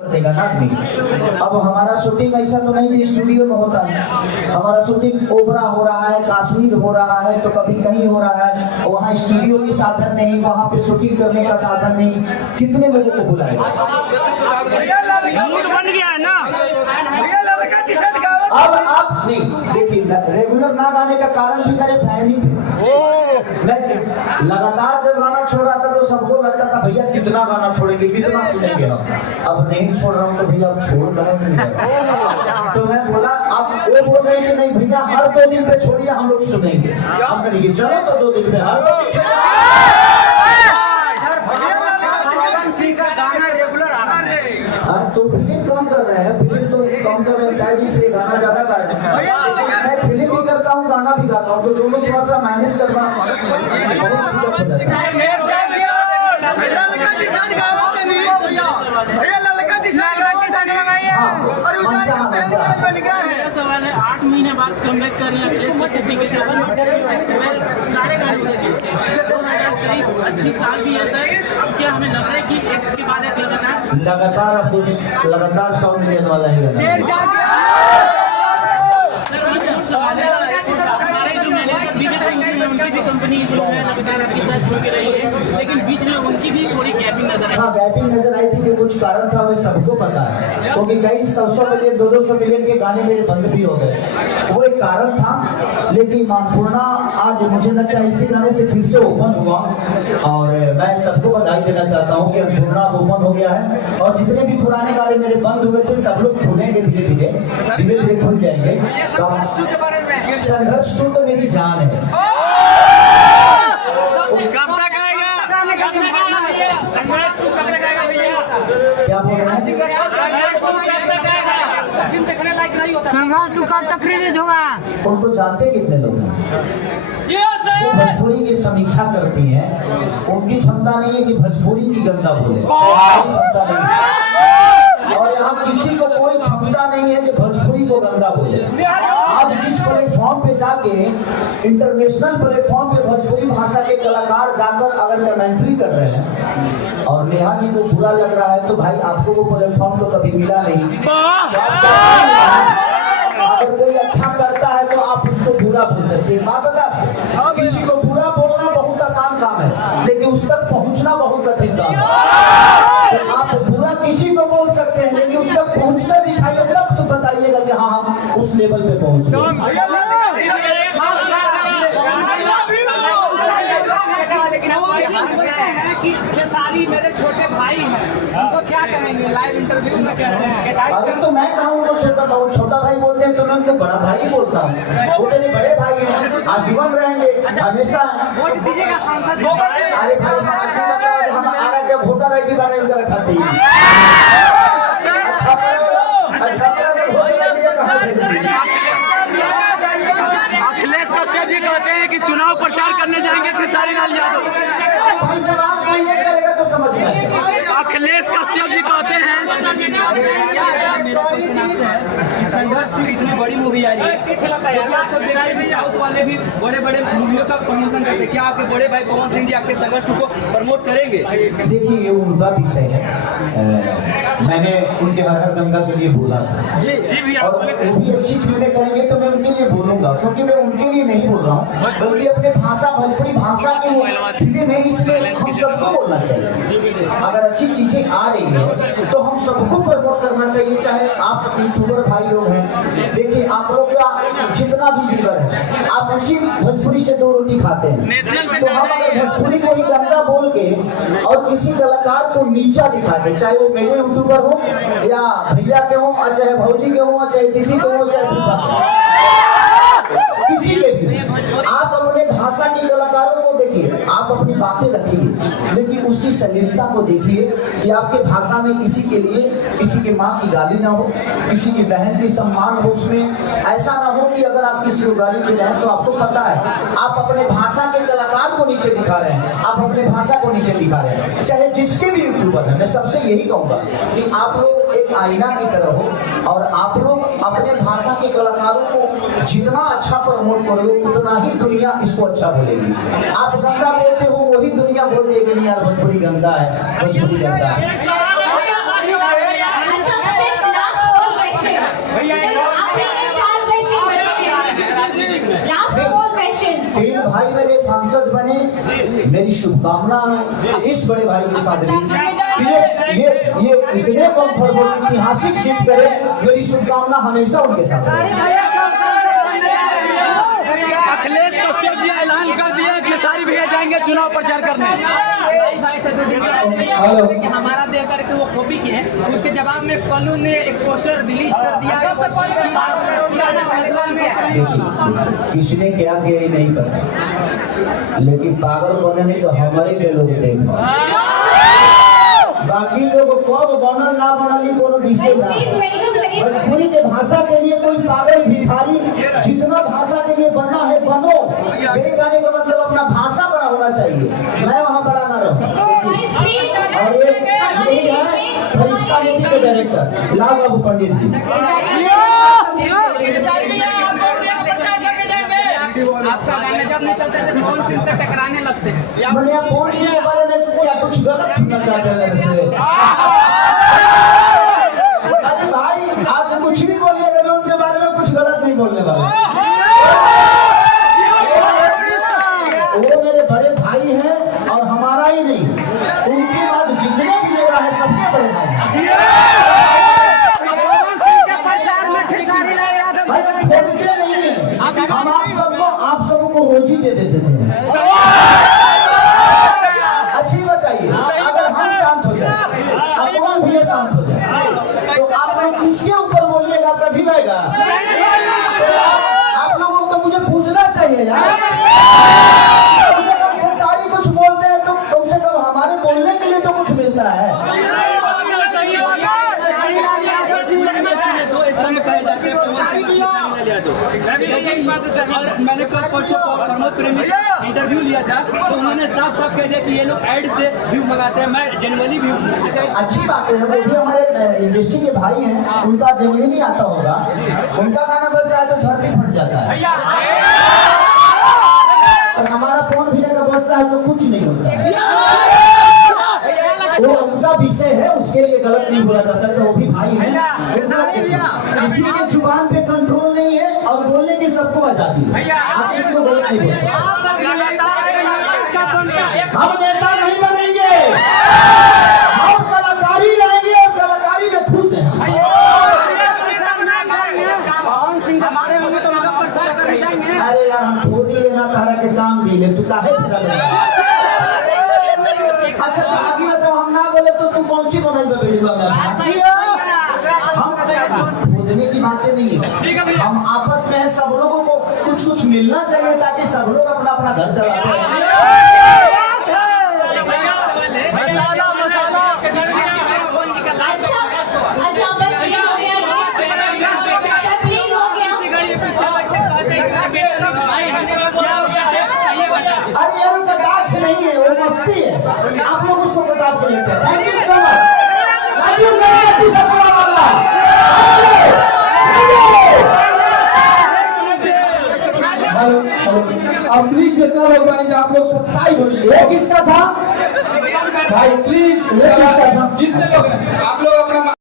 देगा ना आदमी। अब हमारा शूटिंग ऐसा तो नहीं कि स्टूडियो में होता है, हमारा शूटिंग ओबरा हो रहा है, कश्मीर हो रहा है, तो कभी कहीं हो रहा है, वहाँ स्टूडियो की साधन नहीं, वहाँ पे शूटिंग करने का साधन नहीं, कितने लोगों को बुलाएगा। अब आप नहीं देखिए, रेगुलर ना गाने का कारण भी मेरे फैन ही थे। मैं लगातार जब गाना छोड़ा था तो सबको लगता था भैया कितना गाना छोड़ेंगे, कितना सुनेंगे हम। अब नहीं छोड़ रहा हूँ तो भैया अब छोड़ रहे। तो मैं बोला आप वो बोल रहे हैं कि नहीं भैया हर 2 दिन पे छोड़िए, हम लोग सुनेंगे। हम कहेंगे चलो तो 2 दिन पे हर 2 दिन तो फिल्म काम कर रहे हैं, फिल्म तो काम कर रहे हैं शायद इसलिए गाना ज्यादा गा रहे हैं। मैं फिल्म भी करता हूँ, गाना भी गाता हूँ, तो दोनों थोड़ा सा मैनेज करना। सवाल है 8 महीने बाद कमबैक कर रहे हैं सारे गाने 2023 अच्छी साल भी है सर। अब क्या हमें लग रहा है कि एक के बाद एक लगातार अब तो लगातार 100 मिलियन वाला ही सवाल है। हमारे जो मैनेजर विवेक सिंह जी हैं, उनकी भी कंपनी जो है लगातार आपके साथ जुड़ के रही है, लेकिन बीच में उनकी भी थोड़ी गैपिंग नजर आई। हाँ गैपिंग नजर आई थी कि कुछ कारण था, वो सबको पता है, क्योंकि कई 100 मिलियन 200 मिलियन के गाने मेरे बंद भी हो गए, वो एक कारण था। लेकिन अन्नपूर्णा आज मुझे लगता है इसी गाने से फिर से ओपन हुआ, और मैं सबको बधाई देना चाहता हूँ कि अन्नपूर्णा ओपन हो गया है। और जितने भी पुराने गाने मेरे बंद हुए थे सब लोग खुलेंगे, धीरे धीरे खुल जाएंगे। संघर्ष 2 तो मेरी जान है। कब तक आएगा? क्या बोल रहे हैं? संघर्ष 2 कब तक रिलीज होगा? उनको जानते कितने लोग हैं? वो भोजपुरी की समीक्षा करती हैं, उनकी क्षमता नहीं है कि भोजपुरी की गंदा बोले, क्षमता नहीं है। और यहाँ किसी को कोई क्षमता नहीं है कि भोजपुरी को गंदा बोले। आज जिस प्लेटफॉर्म पे जाके, इंटरनेशनल प्लेटफॉर्म पे भोजपुरी भाषा के कलाकार जाकर अगर कमेंट्री कर रहे हैं और नेहा जी को बुरा लग रहा है, तो भाई आपको वो प्लेटफॉर्म तो कभी मिला नहीं। अगर कोई अच्छा करता है तो आप उसको बुरा बोल सकते हैं। बात बता आपसे, किसी को बुरा बोलना बहुत आसान काम है, लेकिन उस तक पहुंचना बहुत कठिन काम है। तो आप बुरा किसी को बोल सकते हैं, लेकिन उस तक पहुंचना दिखाइए, तब बताइएगा कि हाँ हम उस लेवल पे पहुंच गए। सारी मेरे छोटे भाई हैं, उनको क्या कहेंगे? लाइव इंटरव्यू में कह रहे हैं। अगर तो मैं कहूँ तो छोटा भाई बोलते हैं तो मैं उनको बड़ा भाई ही बोलता हूँ। वो मेरे बड़े भाई हैं, आजीवन रहेंगे, हमेशा। वोट दीजिएगा सांसद। अरे भाई हम अच्छी बात है, हम आना के वोटर ID बनाने का रखते हैं। अखिलेश कश्यप जी कहते हैं कि चुनाव प्रचार करने जाएंगे खेसारी लाल यादव। भाई सवाल में ये करेगा तो समझ में। अखिलेश कश्यप जी कहते हैं संघर्ष इतनी बड़ी मूवी आ रही है, साउथ वाले भी बड़े बड़े मूवियों का प्रमोशन करते हैं, क्या आपके बड़े भाई पवन सिंह जी आपके संघर्ष को प्रमोट करेंगे? देखिए ये उनका विषय है, मैंने उनके हर गंगा के लिए बोला था, और वो भी अच्छी फिल्में करेंगे तो मैं उनके लिए बोलूंगा, क्योंकि मैं उनके लिए नहीं बोल रहा हूँ, बल्कि अपने भाषा भोजपुरी भाषा की फिल्म है, इसलिए हम सबको बोलना चाहिए। अगर अच्छी चीजें आ रही है तो हम सबको प्रमोट करना चाहिए, चाहे आप यूट्यूबर भाई लोग हैं। देखिए आप लोग का जितना भी व्यूअर है, आप उसी भोजपुरी से 2 रोटी खाते हैं, तो हम अगर भोजपुरी को ही गंदा बोल के और किसी कलाकार को नीचा दिखाते, चाहे वो मेरे यूट्यूबर हो या भैया के हो, चाहे भौजी के हो, चाहे दीदी के हो, चाहे किसी के भी, आप अपने भाषा के कलाकारों को देखिए, आप अपनी बातें रखिए, लेकिन उसकी सलीलता को देखिए कि आपके भाषा में किसी के लिए किसी की माँ की गाली ना हो, किसी की बहन की सम्मान हो, उसमें ऐसा ना हो कि अगर आप किसी को गाली दे रहे हैं तो आपको पता है आप अपने भाषा के कलाकार को नीचे दिखा रहे हैं, आप अपने भाषा को नीचे दिखा रहे हैं, चाहे जिसके भी यूट्यूबर है। मैं सबसे यही कहूंगा कि आप लोग एक आईना की तरह हो, और आप लोग अपने भाषा के कलाकारों को जितना अच्छा प्रमोट करोगे उतना ही दुनिया इसको अच्छा बोलेगी। आप गंदा बोलते हो, वही दुनिया बोलती है कि नहीं यार भोजपुरी गंदा है, भोजपुरी गंदा है। भाई मेरे सांसद बने, मेरी शुभकामना है इस बड़े भाई के साथ भी ये इतने कंफर्टेबल ऐतिहासिक जीत करे, मेरी शुभकामना हमेशा उनके साथ रहे। अखिलेश कश्यप जी ऐलान कर दिया कि सारी भैया जाएंगे चुनाव प्रचार करने। भाई तो 2 दिन पहले कि हमारा दे करके वो कॉपी की है, उसके जवाब में कल्लू ने एक पोस्टर रिलीज कर दिया। किसने क्या किया ये नहीं पता, लेकिन पागल बनने तो हमारे के लोग देखो, बाकी लोग कब बनल ना बनल कोनो विषय ना। भोजपुरी के भाषा के लिए कोई पागल भिखारी जितना भाषा के लिए बनना है बनो, मेरे कहने का मतलब अपना भाषा बड़ा होना चाहिए, मैं वहाँ बड़ा ना रहूं। और ये है फरिश्ता नीति के डायरेक्टर लाल बाबू पंडित जी, आपका गाना जब नहीं चलता तो कौन सिंह से टकराने लगते हैं। मैंने आप कौन सी के बारे में क्या कुछ गलत सुनना चाहते हैं मेरे से? अरे भाई आप कुछ भी बोलिएगा, मैं उनके बारे में कुछ गलत नहीं बोलने वाला। वो मेरे बड़े भाई हैं और हमारा ही नहीं, उनके बाद जितने भी लोग है सबके बड़े भाई हैं। हम आप सबको रोजी दे देते थे। अच्छी बताइए, अगर हम शांत हो जाए, अपमान भी शांत हो जाए, तो आप लोग किसके ऊपर बोलिएगा, कभी आएगा? आप लोगों को मुझे पूछना चाहिए यार, सारी कुछ बोलते हैं तो कम से कम हमारे बोलने के लिए तो कुछ मिलता है। मैंने प्रमोद प्रेमी इंटरव्यू लिया था तो उन्होंने साफ साफ कह दिया कि ये लोग ऐड से व्यू मंगाते हैं, मैं जेनुअली व्यू। अच्छी बात है, वो भी हमारे इंडस्ट्री के भाई हैं, उनका जेनुइन ही आता होगा, उनका गाना बज रहा है तो धरती फट जाता है, और हमारा फोन भी अगर बजता है तो कुछ नहीं होता है। वो उनका विषय है, उसके लिए गलत नहीं बोला जा सकता, वो भी भाई है। किसी के जुबान पे कंट्रोल नहीं है और बोलने की सबको आजादी है, आप किसी को गलत नहीं बोल सकते। हम नेता नहीं बनेंगे, हम कलाकारी रहेंगे और कलाकारी में खुश हैं। अरे यार हम खुद ही लेना तारा के काम दिए, तू काहे फिरा लगा? अच्छा तो आगे बताओ, हम ना बोले तो तू कौन सी बनाई वीडियो में? हम खोदने की बातें नहीं है, हम आपस में सब लोगों को कुछ कुछ मिलना चाहिए ताकि सब लोग अपना अपना घर चलाते हैं। अरे यार उनका कटाक्ष नहीं है, वो मस्ती है, आप लोग उसको कटाक्ष लेते हैं। Thank you so much, love you Ganpati सतवा वाला। अब प्लीज जितना लोग बने आप लोग सब्सक्राइब हो जाइए। वो किसका था भाई, प्लीज वो किसका था? जितने लोग हैं आप लोग अपना